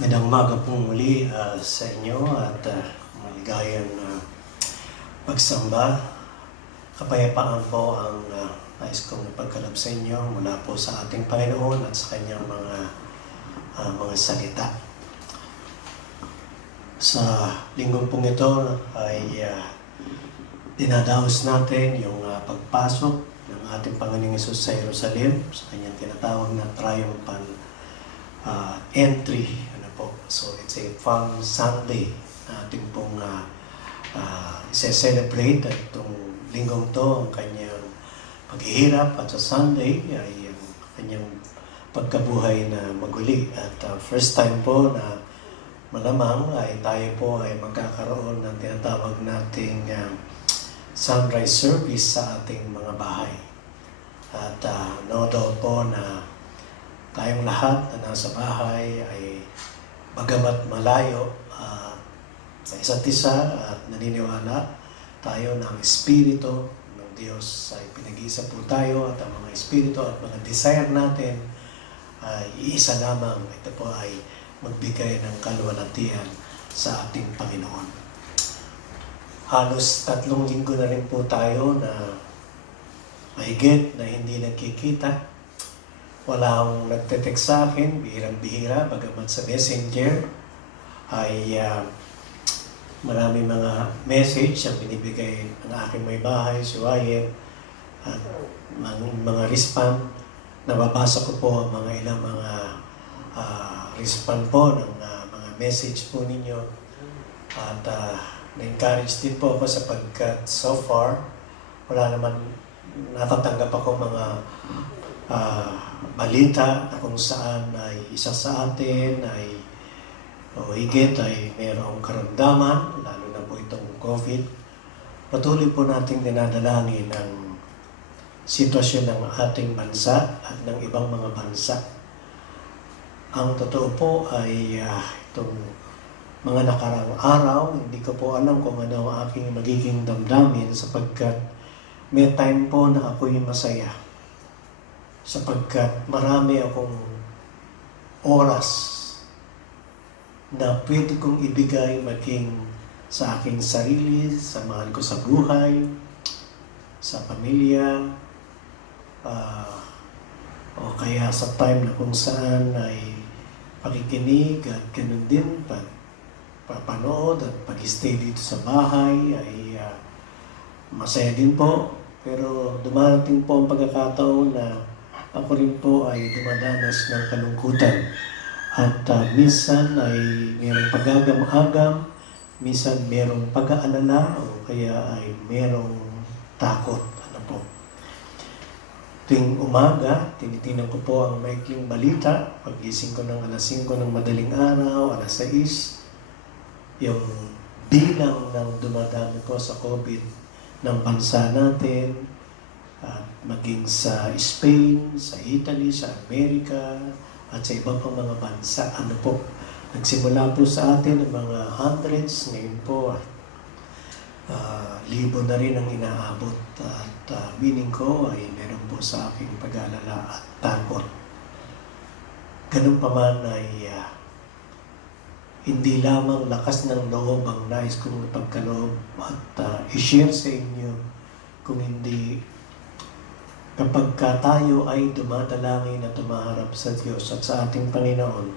Magandang umaga pong muli sa inyo at maligayang pagsamba. Kapayapaan po ang nais kong ipagkaloob sa inyo mula po sa ating Panginoon at sa kanyang mga salita. Sa linggong pong ito ay dinadaos natin yung pagpasok ng ating Panginoong Hesus sa Jerusalem, sa kanyang tinatawag na triumphal entry. So it's a Palm Sunday na ating pong celebrate at itong linggong to ang kanyang paghihirap at sa Sunday ay ang kanyang pagkabuhay na maguli. At first time po na malamang ay tayo po ay magkakaroon ng tinatawag nating sunrise service sa ating mga bahay. At no doubt po na tayong lahat na nasa bahay ay bagamat malayo sa isa't isa at naniniwala tayo ng Espiritu ng Diyos ay pinag-iisa po tayo at ang mga Espiritu at mga desire natin ay iisa lamang. Ito po ay magbigay ng kaluwalhatian sa ating Panginoon. Halos 3 linggo na rin po tayo na mahigit na hindi nagkikita. Wala akong nagte-text sa akin, bihirang-bihira, bagamat sa Messenger ay marami mga message ang binibigay ng aking may bahay, si Wyatt, at mga respond. Nababasa ko po ang mga ilang mga respond po ng mga message po ninyo. At na-encourage din po ako sapagkat so far, wala naman natatanggap ako mga balita na kung saan ay isa sa atin ay o higit ay mayroong karamdaman, lalo na po itong COVID. Patuloy po nating dinadalangin ang sitwasyon ng ating bansa at ng ibang mga bansa. Ang totoo po ay itong mga nakarang araw, hindi ko po alam kung ano ang aking magiging damdamin sapagkat may time po na ako'y masaya. Sapagkat marami akong oras na pwede kong ibigay maging sa aking sarili, sa mahal ko sa buhay, sa pamilya, o kaya sa time na kung saan ay pakikinig at ganun din papanood at pag-stay dito sa bahay ay masaya din po. Pero dumarating po ang pagkakataon na ako rin po ay dumadanas ng kalungkutan. At minsan ay mayroong pag-agam-agam, minsan mayroong pag-aalala, o kaya ay mayroong takot. Ano po? Tuwing umaga, tinitingnan ko po ang maikling balita. Paggising ko ng alas 5 ng madaling araw, alas 6, yung bilang ng dumadami ko sa COVID ng bansa natin, at maging sa Spain, sa Italy, sa Amerika, at sa iba pang mga bansa. Ano po, nagsimula po sa atin ng mga hundreds, ngayon po, libo na rin ang inaabot. At meaning ko ay meron po sa aking pag-aalala at takot. Ganun pa man ay hindi lamang lakas ng loob ang nais kong ipagkaloob at i-share sa inyo, kung hindi kapag tayo ay dumadalangin at tumaharap sa Diyos at sa ating Panginoon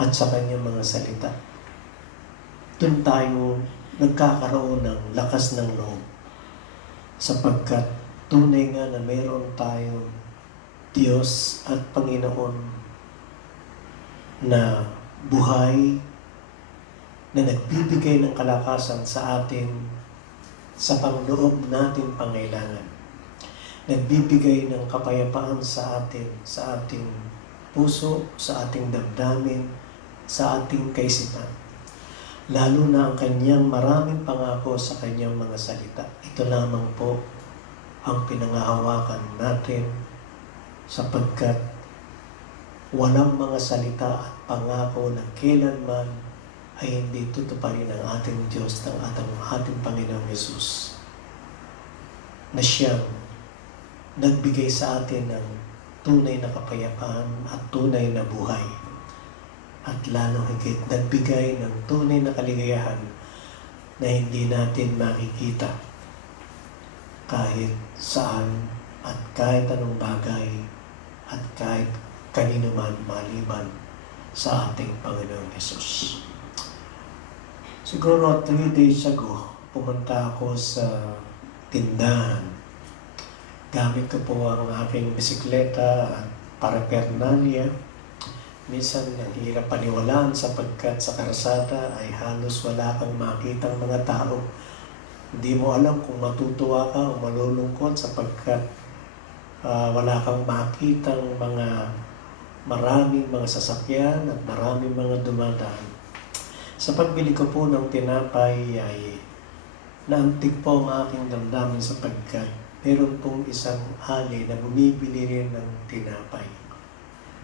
at sa Kanyang mga salita, doon tayo nagkakaroon ng lakas ng loob. Sapagkat tunay nga na mayroon tayong Diyos at Panginoon na buhay, na nagbibigay ng kalakasan sa atin sa panloob natin pangailangan. Nagbibigay ng kapayapaan sa atin, sa ating puso, sa ating damdamin, sa ating kaisipan. Lalo na ang kanyang maraming pangako sa kanyang mga salita. Ito lamang po ang pinangahawakan natin sapagkat walang mga salita at pangako na kailanman ay hindi tutuparin ng ating Diyos ng ating Panginoong Hesus, na siyang nagbigay sa atin ng tunay na kapayapaan at tunay na buhay. at lalo higit nagbigay ng tunay na kaligayahan na hindi natin makikita kahit saan at kahit anong bagay at kahit kanino man maliban sa ating Panginoong Hesus. Siguro 3 days ago, pumunta ako sa tindahan. Gamit ko po ang aking bisikleta at paraphernalia. Minsan ang hirap paniwalaan sapagkat sa karsada ay halos wala kang makitang mga tao. Hindi mo alam kung matutuwa ka o malulungkot sapagkat wala kang makitang maraming mga sasakyan at maraming mga dumadaan. Sa pagbili ko po ng tinapay ay naantig po ang aking damdamin sapagkat meron pong isang ali na bumibili rin ng tinapay.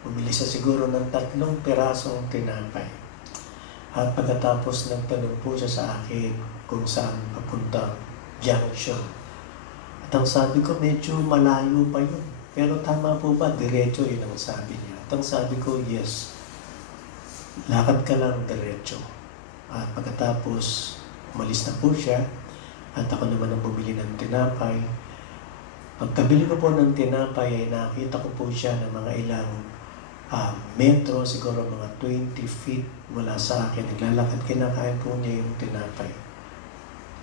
Bumili siya siguro ng 3 pirasong tinapay. At pagkatapos nagtanong po siya sa akin kung saan papunta junction. At ang sabi ko, medyo malayo pa yun. Pero tama po ba? Diretso yun ang sabi niya. At ang sabi ko, yes. Lakad ka lang diretso. At pagkatapos, umalis na po siya. At ako naman ang bumili ng tinapay. Pagkabili ko po ng tinapay, ay nakita ko po siya ng mga ilang metro, siguro mga 20 feet mula sa akin. Naglalakad, kinakain po niya yung tinapay.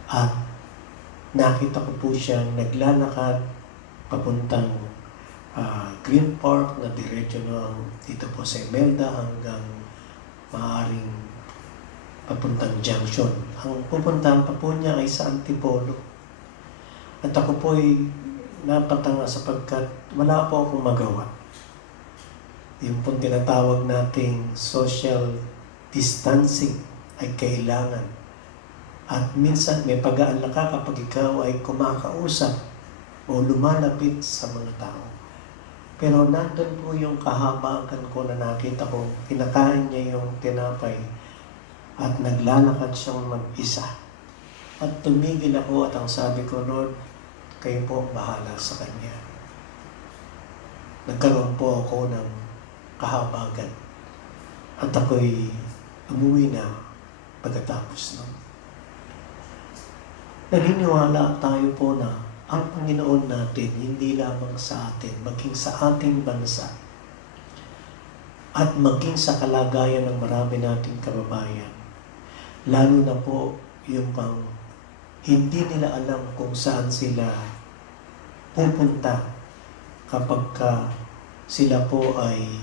At nakita ko po siya naglalakad papuntang Green Park na diretso na dito po sa Imelda hanggang maaaring papuntang junction. Ang pupuntahan pa po niya ay sa Antipolo. At ako po ay napatanga sapagkat wala po akong magawa. Yung pong tinatawag nating social distancing ay kailangan. At minsan may pag-aalala ka kapag ikaw ay kumakausap o lumalapit sa mga tao. Pero nandun po yung kahabagan ko na nakita ko, kinakain niya yung tinapay at naglalakad siyang mag-isa. At tumigil ako at ang sabi ko, Lord, kayo po ang bahala sa kanya. Nagkaroon po ako ng kahabagan. At ako'y umuwi na pagkatapos nun. Naniniwala tayo po na ang Panginoon natin hindi lamang sa atin, maging sa ating bansa at maging sa kalagayan ng marami nating kababayan. Lalo na po yung pang hindi nila alam kung saan sila pupunta kapag sila po ay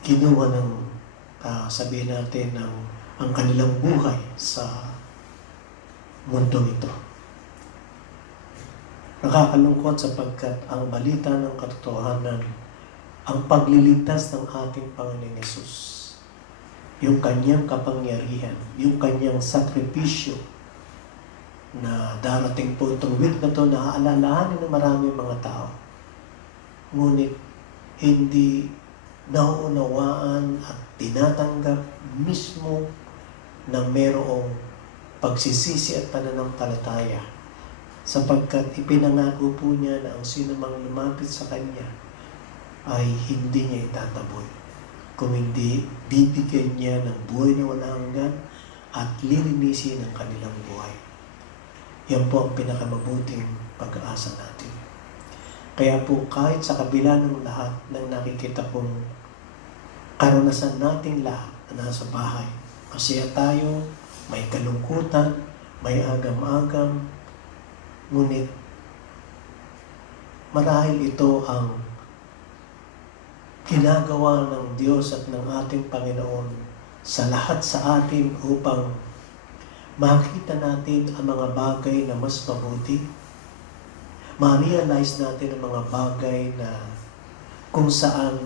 kinuha ng sabihin natin ng ang kanilang buhay sa mundo ito. Nakakalungkot sapagkat ang balita ng katotohanan, ang pagliligtas ng ating Panginoong Hesus, yung kanyang kapangyarihan, yung kanyang sakripisyo na darating po itong week na ito na aalalahanin ng maraming mga tao. Ngunit hindi nauunawaan at tinatanggap mismo na mayroong pagsisisi at pananampalataya sapagkat ipinangako po niya na ang sino mang lumapit sa kanya ay hindi niya itataboy. Kung hindi, bibigyan niya ng buhay na walang hanggan at lilinisin ang kanilang buhay. Yan po ang pinakamabuting pag-aasa natin. Kaya po kahit sa kabila ng lahat ng nakikita kong karanasan nating lahat na nasa bahay, masaya tayo, may kalungkutan, may agam-agam, ngunit marahil ito ang ginagawa ng Diyos at ng ating Panginoon sa lahat sa atin upang makita natin ang mga bagay na mas mabuti, ma-realize natin ang mga bagay na kung saan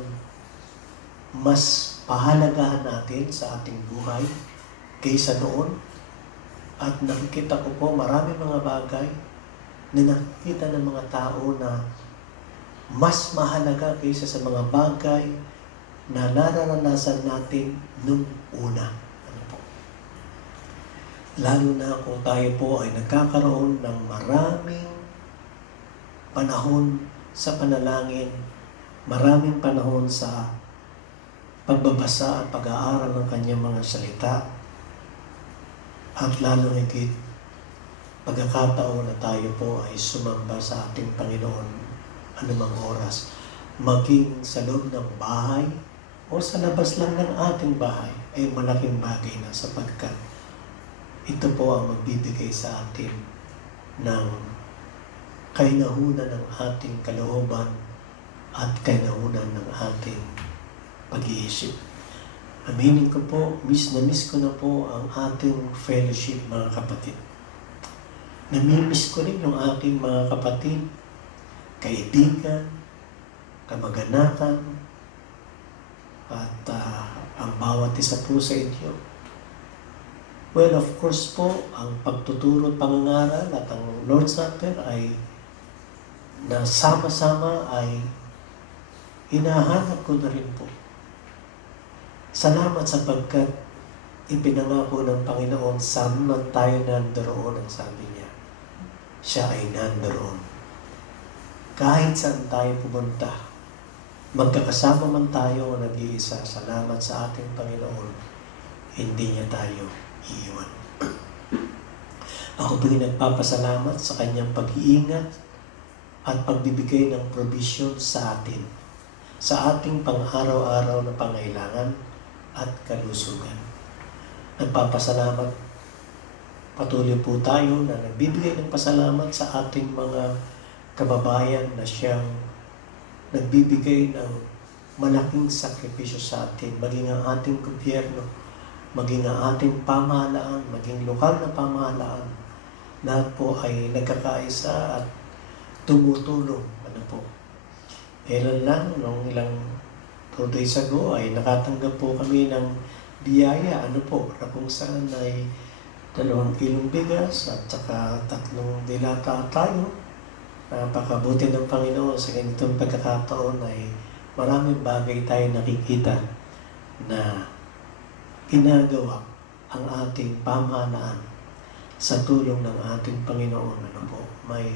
mas pahalagahan natin sa ating buhay kaysa noon. At nakikita ko po marami mga bagay na nakikita ng mga tao na mas mahalaga kaysa sa mga bagay na nararanasan natin nung una. Ano po? Lalo na kung tayo po ay nagkakaroon ng maraming panahon sa panalangin, maraming panahon sa pagbabasa at pag-aaral ng kanyang mga salita, at lalo higit pagkakataon na tayo po ay sumamba sa ating Panginoon anumang oras, maging sa loob ng bahay o sa labas lang ng ating bahay, ay malaking bagay na sapagkat ito po ang magbibigay sa atin ng kainahunan ng ating kalooban at kainahunan ng ating pag-iisip. Aminin ko po, miss ko na po ang ating fellowship, mga kapatid. Namimiss ko rin yung aking mga kapatid, kaibigan, kamag-anakan, at ang bawat isa po sa inyo. Well, of course po, ang pagtuturo at pangangaral at ang Lord's Supper ay nasama-sama ay hinahanap ko na rin po. Salamat sapagkat ipinangako ng Panginoon, saan man tayo nandaroon, ang sabi niya, siya ay nandaroon. Kahit saan tayo pumunta, magkakasama man tayo o nag-iisa, salamat sa ating Panginoon, hindi niya tayo iiwan. Ako po'y nagpapasalamat sa kanyang pag-iingat at pagbibigay ng provision sa atin, sa ating pang-araw-araw na pangailangan at kalusugan. Nagpapasalamat patuloy po tayo na nagbibigay ng pasalamat sa ating mga kababayan na siyang nagbibigay ng malaking sakripisyo sa atin, maging ang ating gobyerno, maging ang ating pamahalaan, maging lokal na pamahalaan, lahat po ay nagkakaisa at tumutulong. Ano po? Kailan lang, nung ilang 2 days ago, ay nakatanggap po kami ng biyaya, ano po, na kung saan ay 2 kilong bigas at saka 3 dilata tayo. Napakabuti ng Panginoon sa ganitong pagkakataon ay maraming bagay tayo nakikita na ginagawa ang ating pamahalaan sa tulong ng ating Panginoon. Ano po, may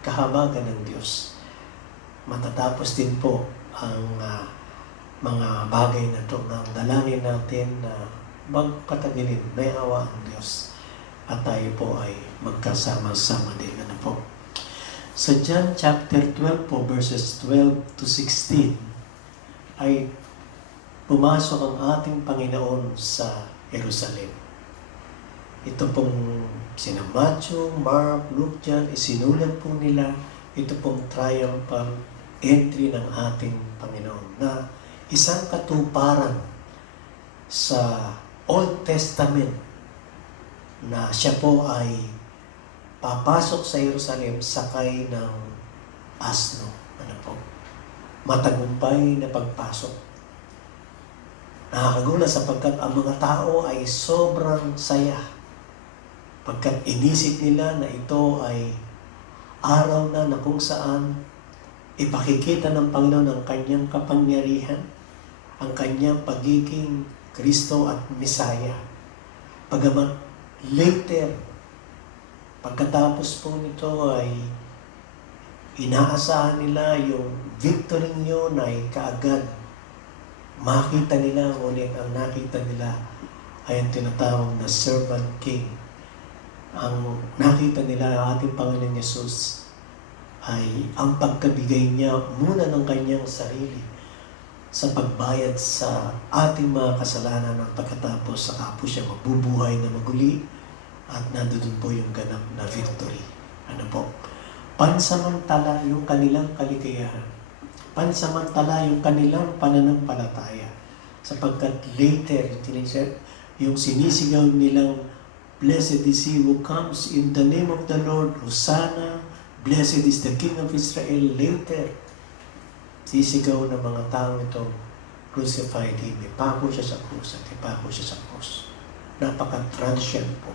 kahabagan ng Diyos. Matatapos din po ang mga bagay na ito na dalangin natin na magpatagilin, may awa ang Diyos at tayo po ay magkasama-sama din. Ano po? Sa John chapter 12 po, verses 12 to 16 ay pumasok ang ating Panginoon sa Jerusalem. Ito pong sina Matthew, Mark, Luke, John, isinulat po nila ito pong triumphal entry ng ating Panginoon na isang katuparan sa Old Testament na siya po ay papasok sa Jerusalem sakay ng asno. Ano po? Matagumpay na pagpasok. Nakakagulat sapagkat ang mga tao ay sobrang saya pagkat inisip nila na ito ay araw na kung saan ipakikita ng Panginoon ang kanyang kapangyarihan, ang kanyang pagiging Kristo at Misaya. Pagamat later, pagkatapos po nito ay inaasahan nila yung victory yun ay kaagad makita nila, ngunit ang nakita nila ay ang tinatawag na servant king. Ang nakita nila ang ating Panginoon Yesus ay ang pagkabigay niya muna ng kanyang sarili sa pagbayad sa ating mga kasalanan at pagkatapos saka po siya mabubuhay na maguli at nandoon po yung ganap na victory. Ano po? Pansamantala yung kanilang kaligayahan. Pansamantala yung kanilang pananampalataya. Sapagkat later, yung sinisigaw nilang Blessed is he who comes in the name of the Lord, Hosanna, blessed is the King of Israel. Later, sisigaw ng mga tao ito, crucified him. Ipako siya sa krus at ipako siya sa krus. Napaka-transient po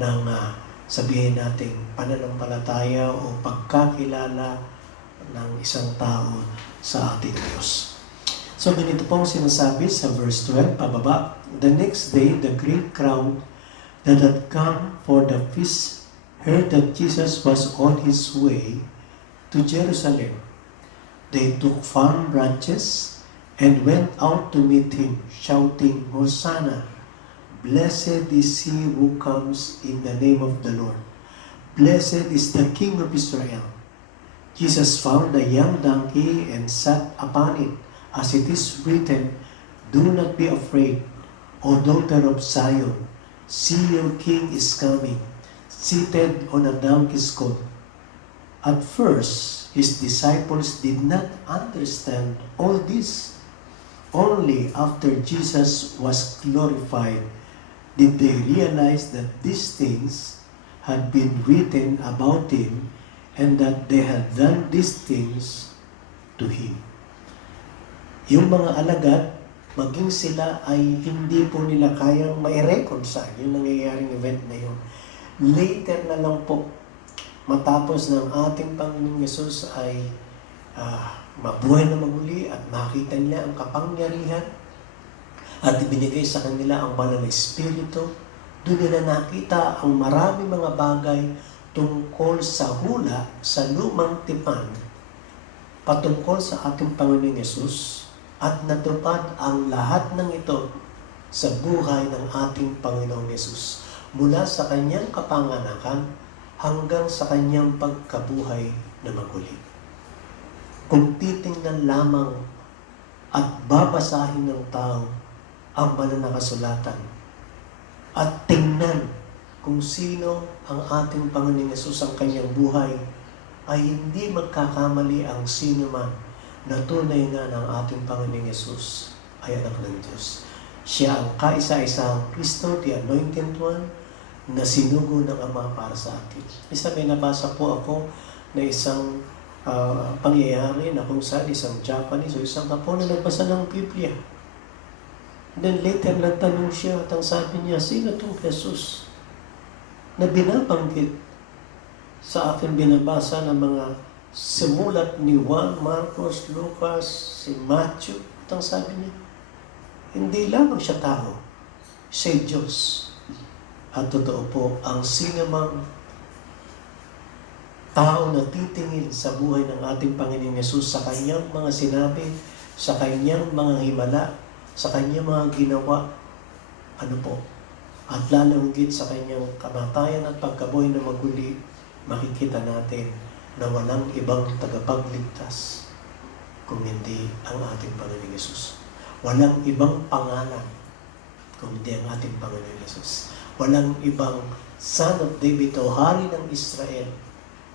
ng sabihin natin pananampalataya o pagkakilala ng isang tao sa ating Diyos. So, ganito pong sinasabi sa verse 12, pababa. The next day, the great crowd that had come for the feast heard that Jesus was on his way to Jerusalem. They took palm branches and went out to meet him, shouting, Hosanna! Blessed is he who comes in the name of the Lord. Blessed is the King of Israel. Jesus found a young donkey and sat upon it, as it is written, Do not be afraid, O daughter of Zion. See, your king is coming, seated on a donkey's colt. At first, his disciples did not understand all this. Only after Jesus was glorified did they realize that these things had been written about him and that they had done these things to him. Yung mga alagad, maging sila ay hindi po nila kayang ma-reconcile yung nangyayaring event na yun. Later na lang po, matapos ng ating Panginoong Yesus ay mabuhay na maguli at makita nila ang kapangyarihan at ibinigay sa kanila ang banal na Espiritu, doon nila nakita ang marami mga bagay tungkol sa hula sa lumang tipan patungkol sa ating Panginoong Yesus at natupad ang lahat ng ito sa buhay ng ating Panginoong Yesus mula sa kanyang kapanganakan hanggang sa kanyang pagkabuhay na maguli. Kung titingnan lamang at babasahin ng tao ang banal na kasulatan at tingnan kung sino ang ating Panginoong Yesus ang kanyang buhay, ay hindi magkakamali ang sino man na tunay nga ng ating Panginoong Yesus ay anak ng Diyos. Siya ang kaisa-isang Kristo, the Anointed One, na sinugo ng Ama para sa atin. Isa may nabasa po ako na isang pangyayari na kung saan isang Japanese o isang Hapon na nagbasa ng Biblia. And then later nagtanong siya at ang sabi niya, sino itong Jesus na binabanggit sa akin binabasa ng mga simulat ni Juan, Marcos, Lucas, si Matthew? At ang sabi niya, hindi lamang siya tao, siya Diyos. At totoo po, ang sinamang tao na titingin sa buhay ng ating Panginoong Yesus sa kanyang mga sinabi, sa kanyang mga himala, sa kanyang mga ginawa, at lalong higit sa kanyang kamatayan at pagkabuhay na maguli, makikita natin na walang ibang tagapagligtas kung hindi ang ating Panginoong Yesus. Walang ibang pangalan kung hindi ang ating Panginoong Yesus. Walang ibang Son of David o Hari ng Israel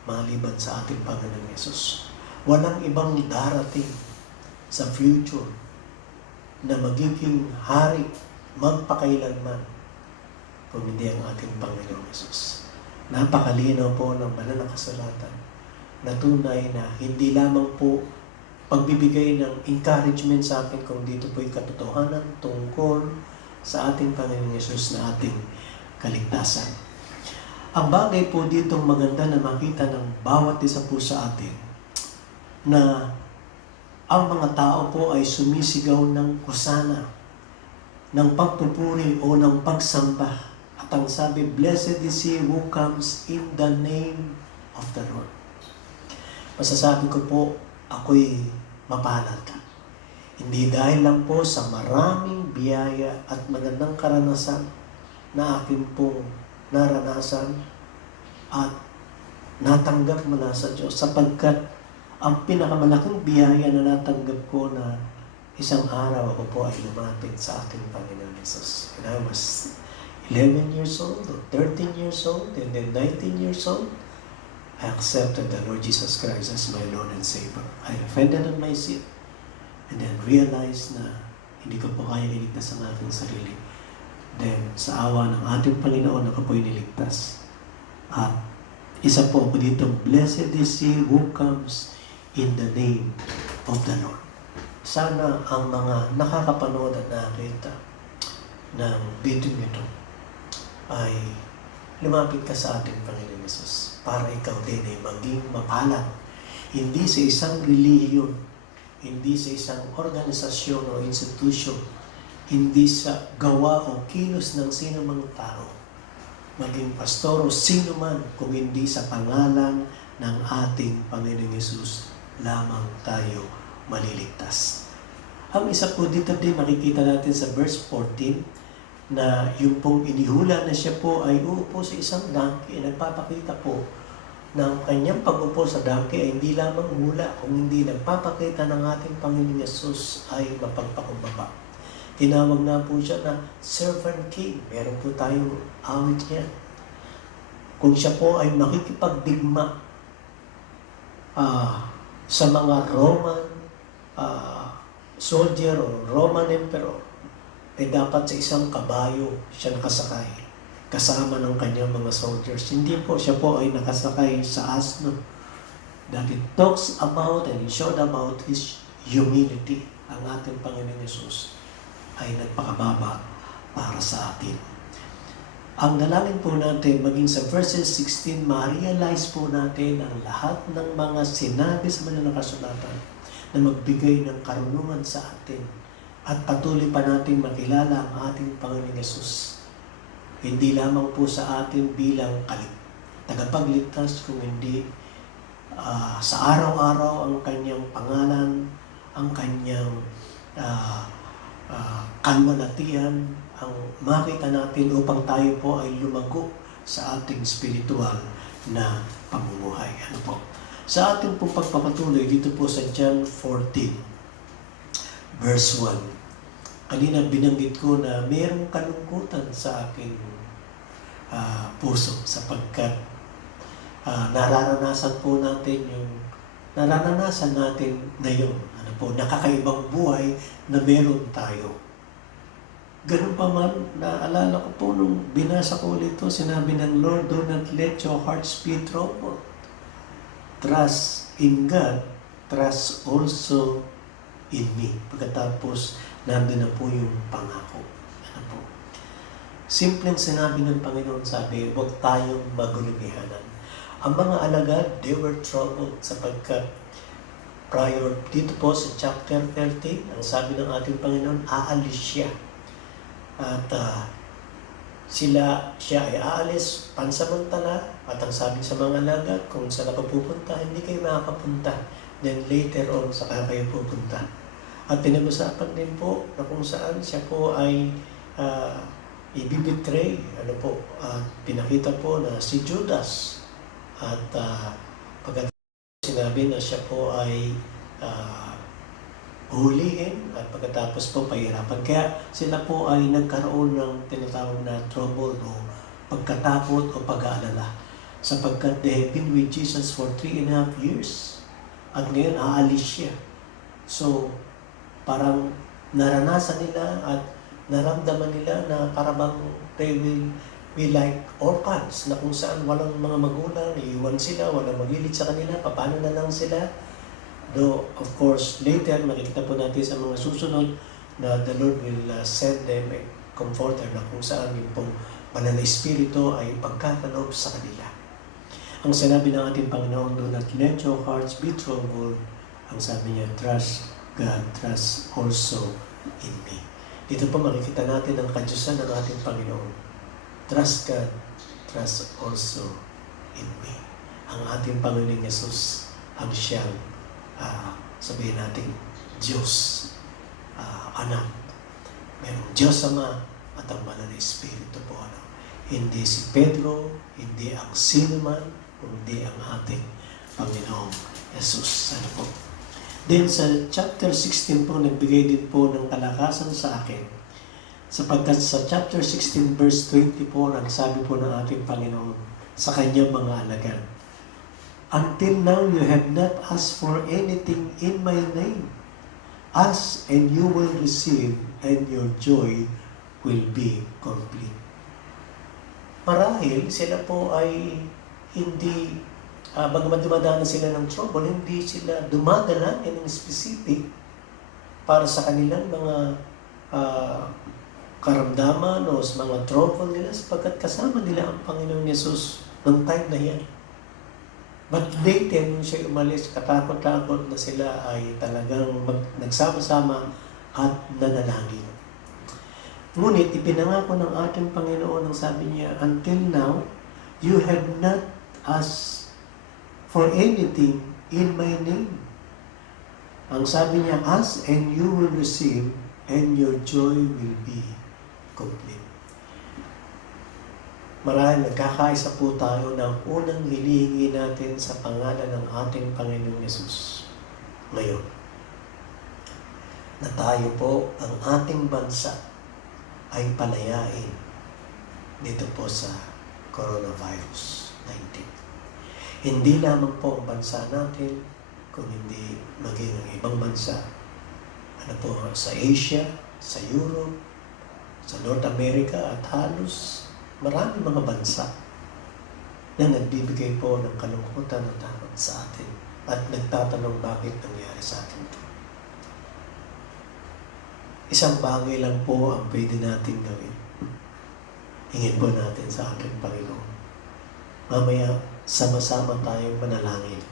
maliban sa ating Panginoong Yesus. Walang ibang darating sa future na magiging hari magpakailanman kung hindi ang ating Panginoong Yesus. Napakalinaw po ng banal na kasulatan na tunay na hindi lamang po pagbibigay ng encouragement sa atin kung dito po'y katotohanan tungkol sa ating Panginoong Yesus na ating kaligtasan. Ang bagay po ditong maganda na makita ng bawat isa po sa atin na ang mga tao po ay sumisigaw ng hosana, ng pagpupuri o ng pagsamba. At ang sabi, Blessed is he who comes in the name of the Lord. Masasabi ko po, ako'y mapalad. Hindi dahil lang po sa maraming biyaya at magandang karanasan na akin pong naranasan at natanggap mula sa Diyos, sapagkat ang pinakamalaking biyaya na natanggap ko na isang araw ako po ay lumapit sa ating Panginoon Jesus. When I was 11 years old or 13 years old and then 19 years old, I accepted the Lord Jesus Christ as my Lord and Savior. I repented on my sin and then realized na hindi ko po kaya iligtas ang aking sarili. Then, sa awa ng ating Panginoon, ako po'y niligtas. At isa po ako dito, Blessed is he who comes in the name of the Lord. Sana ang mga nakakapanood at nakakita ng video nito ay lumapit ka sa ating Panginoon Yesus para ikaw din ay maging mapalad. Hindi sa isang relihiyon, hindi sa isang organisasyon o institusyon, hindi sa gawa o kilos ng sino mang tao, maging pastor o sino man, kung hindi sa pangalan ng ating Panginoong Yesus lamang tayo maliligtas. Ang isa po dito din makikita natin sa verse 14 na yung pong inihula na siya po ay uupo sa isang donkey, nagpapakita po ng kanyang pag-upo sa donkey ay hindi lamang hula, kung hindi nagpapakita ng ating Panginoon Yesus ay mapagpakumbaba. Tinawag na po siya na servant king. Meron po tayong awit niya. Kung siya po ay makikipagdigma sa mga Roman soldier o Roman emperor, ay dapat sa isang kabayo siya nakasakay kasama ng kanyang mga soldiers. Hindi po, siya po ay nakasakay sa asno. That it talks about and it showed about His humility. Ang ating Panginoon Yesus ay nagpakababa para sa atin. Ang dalangin po natin, maging sa verses 16, ma-realize po natin ang lahat ng mga sinabi sa mga nakasulatan na magbigay ng karunungan sa atin at patuloy pa natin makilala ang ating Panginoon Yesus. Hindi lamang po sa atin bilang tagapagligtas, kung hindi sa araw-araw ang kanyang pangalan, ang kanyang kalwalatian, ang makita natin upang tayo po ay lumago sa ating spiritual na pamumuhay. Ano po? Sa ating po pagpapatuloy dito po sa John 14, verse 1. Kanina binanggit ko na mayroong kalungkutan sa aking puso sapagkat nararanasan po natin yung nararanasan natin ngayon. Ano po, nakakaibang buhay na meron tayo. Ganun pa man, naalala ko po nung binasa ko ulit ito, sinabi ng Lord, do not let your hearts be troubled. Trust in God, trust also in me. Pagkatapos, nandun na po yung pangako. Ano po? Simpleng sinabi ng Panginoon, sabi, huwag tayong magulumihanan. Ang mga alagad, they were troubled sapagkat prior dito po sa chapter 13, ang sabi ng ating Panginoon, aalis siya. At siya ay aalis pansamantala at ang sabi sa mga alagad, kung saan ako pupunta, hindi kayo makakapunta. Then later on, saka kayo pupunta. At pinag-usapan din po na kung saan siya po ay ibibitray. Ano po, pinakita po na si Judas. At pagkatapos sinabi na siya po ay hulihin at pagkatapos po pahirapan. Kaya sila po ay nagkaroon ng tinatawag na trouble o pagkatakot o pag-aalala. Sapagkat they have been with Jesus for 3.5 years at ngayon aalis siya. So, parang naranasan nila at naramdaman nila na parang they will be like orphans na kung saan walang mga magulang, iiwan sila, walang magilid sa kanila, paano na lang sila. Though, of course, later, makikita po natin sa mga susunod na the Lord will send them a comforter na kung saan yung pong banal na espiritu ay pagkakaloob sa kanila. Ang sinabi ng ating Panginoon, do not let your hearts be troubled. Ang sabi niya, trust God, trust also in me. Dito po makikita natin ang kadyusan ng ating Panginoon. Trust God, trust also in me. Ang ating Panginoon Yesus ang siyang sabihin natin, Diyos, anak. Merong Diyos Ama at ang banal na Espiritu po. Hindi si Pedro, hindi ang sino man, kundi ang ating Panginoong Yesus. Ano po? Then sa chapter 16 po, nagbigay din po ng kalakasan sa akin. Sapagkat sa chapter 16 verse 24, ang sabi po ng ating Panginoon sa kanyang mga alagad, until now you have not asked for anything in my name. Ask and you will receive, and your joy will be complete. Marahil sila po ay hindi, bagaman dumadaan sila ng trouble, hindi sila dumadalangin ng specific para sa kanilang mga karamdaman o sa mga trouble nila sapagkat kasama nila ang Panginoon Yesus ng time na yan. But later, nung siya umalis, katakot-takot na sila ay talagang nagsama-sama at nanalangin. Ngunit ipinangako ng ating Panginoon ang sabi niya, until now, you have not asked for anything in my name. Ang sabi niya, ask and you will receive and your joy will be complete. Marahil nagkakaisa po tayo ng unang hinihingi natin sa pangalan ng ating Panginoong Yesus. Ngayon, na tayo po, ang ating bansa ay palayain dito po sa coronavirus 19. Hindi lamang po ang bansa natin, kung hindi maging ang ibang bansa. Ano po, sa Asia, sa Europe, sa North America at halos maraming mga bansa na nagbibigay po ng kalungkutan at takot sa atin at nagtatanong bakit nangyari sa atin ito. Isang bagay lang po ang pwede natin gawin. Hingin po natin sa ating Panginoon. Mamaya, sama-sama tayong manalangin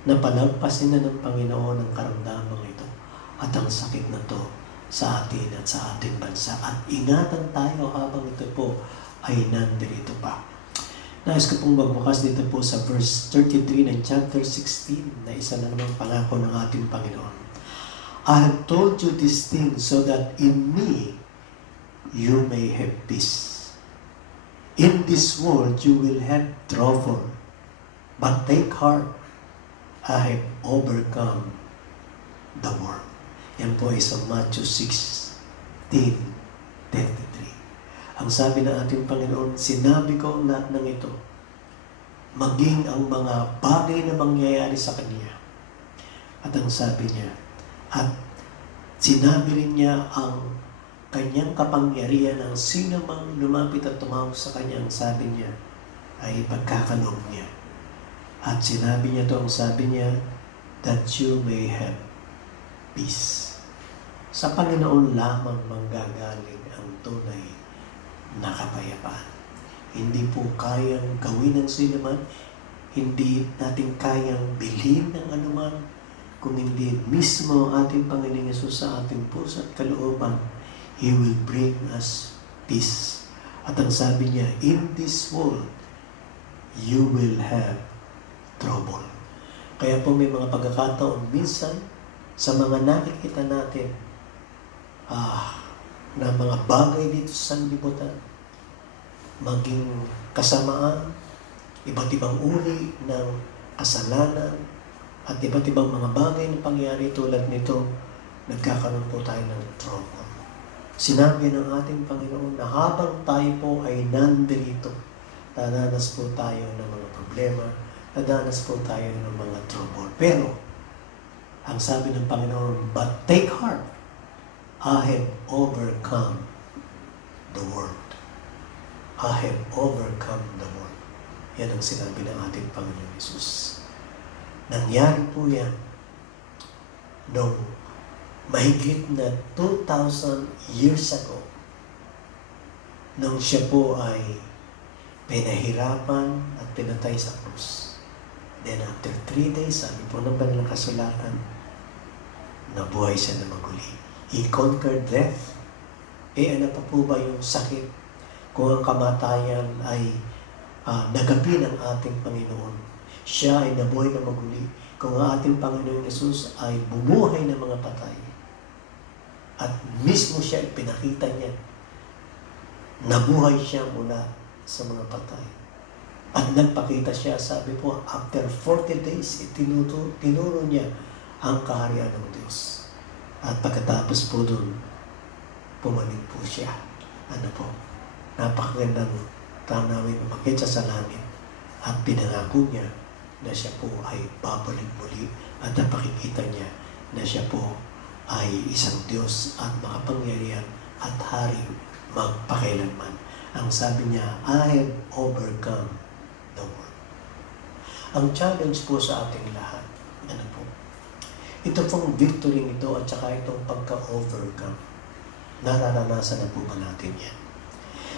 na palagpasin na ng Panginoon ang karamdamang ito at ang sakit na to sa atin at sa ating bansa. At ingatan tayo habang ito po ay nandirito pa. Nais ko pong magbukas dito po sa verse 33 ng chapter 16 na isa na namang pangako ng ating Panginoon. I have told you these things so that in me you may have peace. In this world you will have trouble, but take heart, I have overcome the world. Yan po ay sa Matthew 16:33. Ang sabi ng ating Panginoon, sinabi ko ang lahat ng ito, maging ang mga bagay na mangyayari sa Kanya. At ang sabi niya, at sinabi rin niya ang Kanyang kapangyarihan ng sino mang lumapit at tumawag sa Kanya, ang sabi niya, ay pagkakaloob niya. At sinabi niya to, ang sabi niya, that you may have peace. Sa Panginoon lamang manggagaling ang tunay na kapayapaan. Hindi po kayang gawin ng sinuman, hindi natin kayang bilhin ng anuman, kung hindi mismo ating Panginoong Yesus sa ating puso at kalooban, He will bring us peace. At ang sabi niya, in this world, you will have trouble. Kaya po may mga pagkakataon minsan sa mga nakikita natin na mga bagay dito sa sanlibutan, maging kasamaan, iba't ibang uri ng kasalanan, at iba't ibang mga bagay na pangyayari tulad nito, nagkakaroon po tayo ng trouble. Sinabi ng ating Panginoon na habang tayo po ay nandirito, dadanas po tayo ng mga problema, dadanas po tayo ng mga trouble. Pero, ang sabi ng Panginoon, but take heart, I have overcome the world. I have overcome the world. Yan ang sinabi ng ating Panginoon Yesus. Nangyari po yan nung mahigit na 2,000 years ago, nung siya po ay pinahirapan at pinatay sa krus. Then after 3 days, sabi po ng Banal na Kasulatan, nabuhay siya na maguli. He conquered death. Ano pa po ba yung sakit? Kung ang kamatayan ay nagapi ng ating Panginoon, siya ay nabuhay na maguli. Kung ang ating Panginoon Yesus ay bumuhay ng mga patay, at mismo siya, pinakita niya, nabuhay siya mula sa mga patay. At nagpakita siya, sabi po, after 40 days, tinuro niya ang kaharian ng Diyos. At pagkatapos po doon, pumanig po siya. Ano po? Napakagandang tanawin, umakyat siya sa langit. At pinangako niya na siya po ay babalik muli. At napakikita niya na siya po ay isang Diyos at makapangyarihan at hari magpakailanman. Ang sabi niya, I have overcome the world. Ang challenge po sa ating lahat, ano po? Ito pong victory nito at saka itong pagka-overcome, nararanasan na po ba natin yan?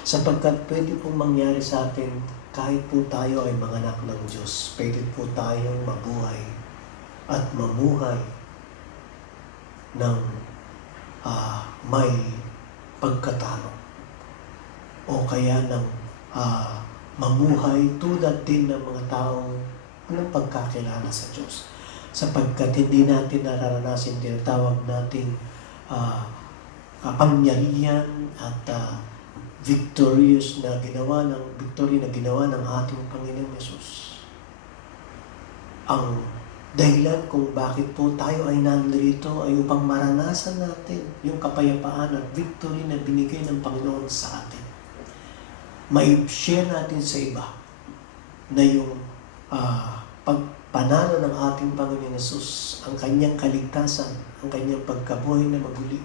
Sapagkat pwede pong mangyari sa atin kahit po tayo ay mga anak ng Diyos, pwede po tayong mabuhay at mamuhay ng may pagkatalo o kaya ng mamuhay tulad din ng mga taong walang pagkakilala sa Diyos. sapagkat hindi natin nararanasin tinatawag natin kapangyarihan at victory na ginawa ng ating Panginoong Yesus. Ang dahilan kung bakit po tayo ay nandito ay upang maranasan natin yung kapayapaan at victory na binigay ng Panginoon sa atin. Mai-share natin sa iba na yung pagpanalo ng ating Panginoong Yesus, ang kanyang kaligtasan, ang kanyang pagkabuhay na maguli,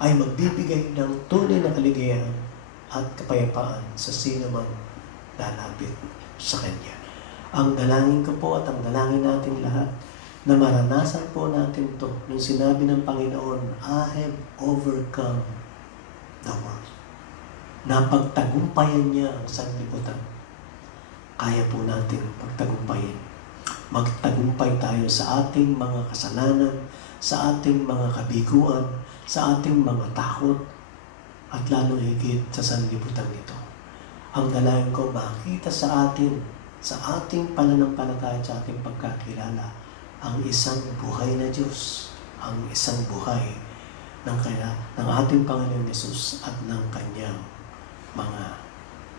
ay magbibigay ng tunay na kaligayahan at kapayapaan sa sino man lalapit sa Kanya. Ang dalangin ko po at ang dalangin natin lahat na maranasan po natin to nung sinabi ng Panginoon, I have overcome the world. Napagtagumpayan niya ang sanlibutan. Kaya po natin pagtagumpayin. Magtagumpay tayo sa ating mga kasalanan, sa ating mga kabiguan, sa ating mga takot, at lalo higit sa sanlibutan nito. Ang dalangin ko makita sa atin, sa ating pananampalataya, sa ating pagkakilala, ang isang buhay na Diyos, ang isang buhay ng ating Panginoon Yesus at ng Kanyang mga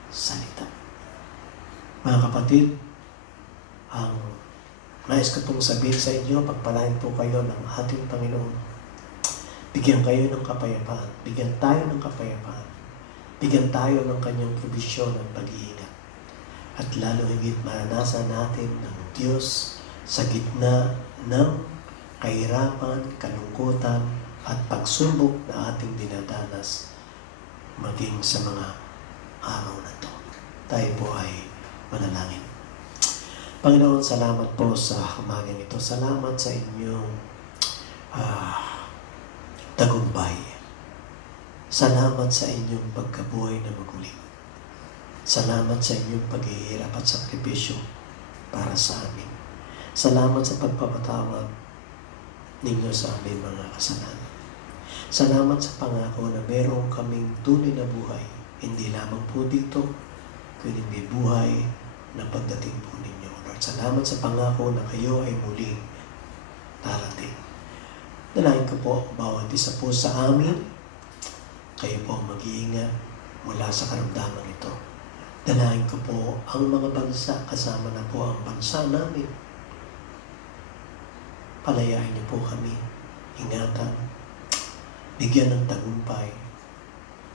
salita. Mga kapatid, ang nais ko pong sabihin sa inyo, pagpalain po kayo ng ating Panginoon. Bigyan kayo ng kapayapaan. Bigyan tayo ng kapayapaan. Bigyan tayo ng Kanyang provisyon at pag-iingat. At lalo higit maranasan natin ng Diyos sa gitna ng kahirapan, kalungkutan, at pagsubok na ating dinadanas maging sa mga araw na ito. Tayo po ay manalangin. Panginoon, salamat po sa umagang ito. Salamat sa inyong tagumpay. Salamat sa inyong pagkabuhay na maguli. Salamat sa inyong paghihirap at sakripisyo para sa amin. Salamat sa pagpapatawad ninyo sa aming mga kasalanan. Salamat sa pangako na meron kaming tunay na buhay, hindi lamang po dito, kundi may buhay na pagdating po ninyo. Lord, salamat sa pangako na kayo ay muli darating. Dalangin ko po bawat isa po sa amin, kayo po ang mag-iingat mula sa karamdaman ito. Dalangin ko po ang mga bansa, kasama na po ang bansa namin. Palayain niyo po kami, ingatan, bigyan ng tagumpay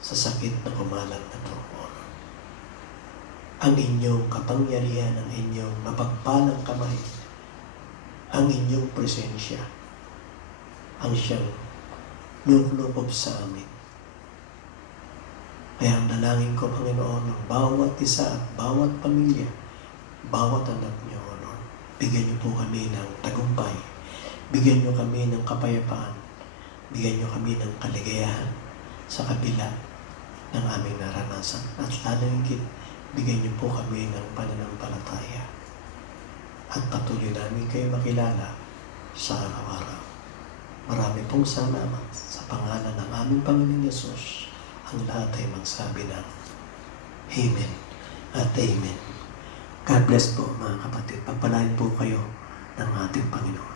sa sakit na kumalat na ito. Ang inyong kapangyarihan, ang inyong mapagpalang kamay, ang inyong presensya, ang siyang lulukob sa amin. Kaya ang dalangin ko, Panginoon, ng bawat isa at bawat pamilya, bawat anak niyo, Lord, bigyan niyo po kami ng tagumpay, bigyan niyo kami ng kapayapaan, bigyan niyo kami ng kaligayahan sa kabila ng aming naranasan. At lalo higit, bigyan niyo po kami ng pananampalataya at patuloy namin kayo makilala sa araw-araw. Marami pong salamat sa pangalan ng aming Panginoon Yesus. Ang lahat ay magsabi ng Amen at Amen. God bless po mga kapatid. Pagpalain po kayo ng ating Panginoon.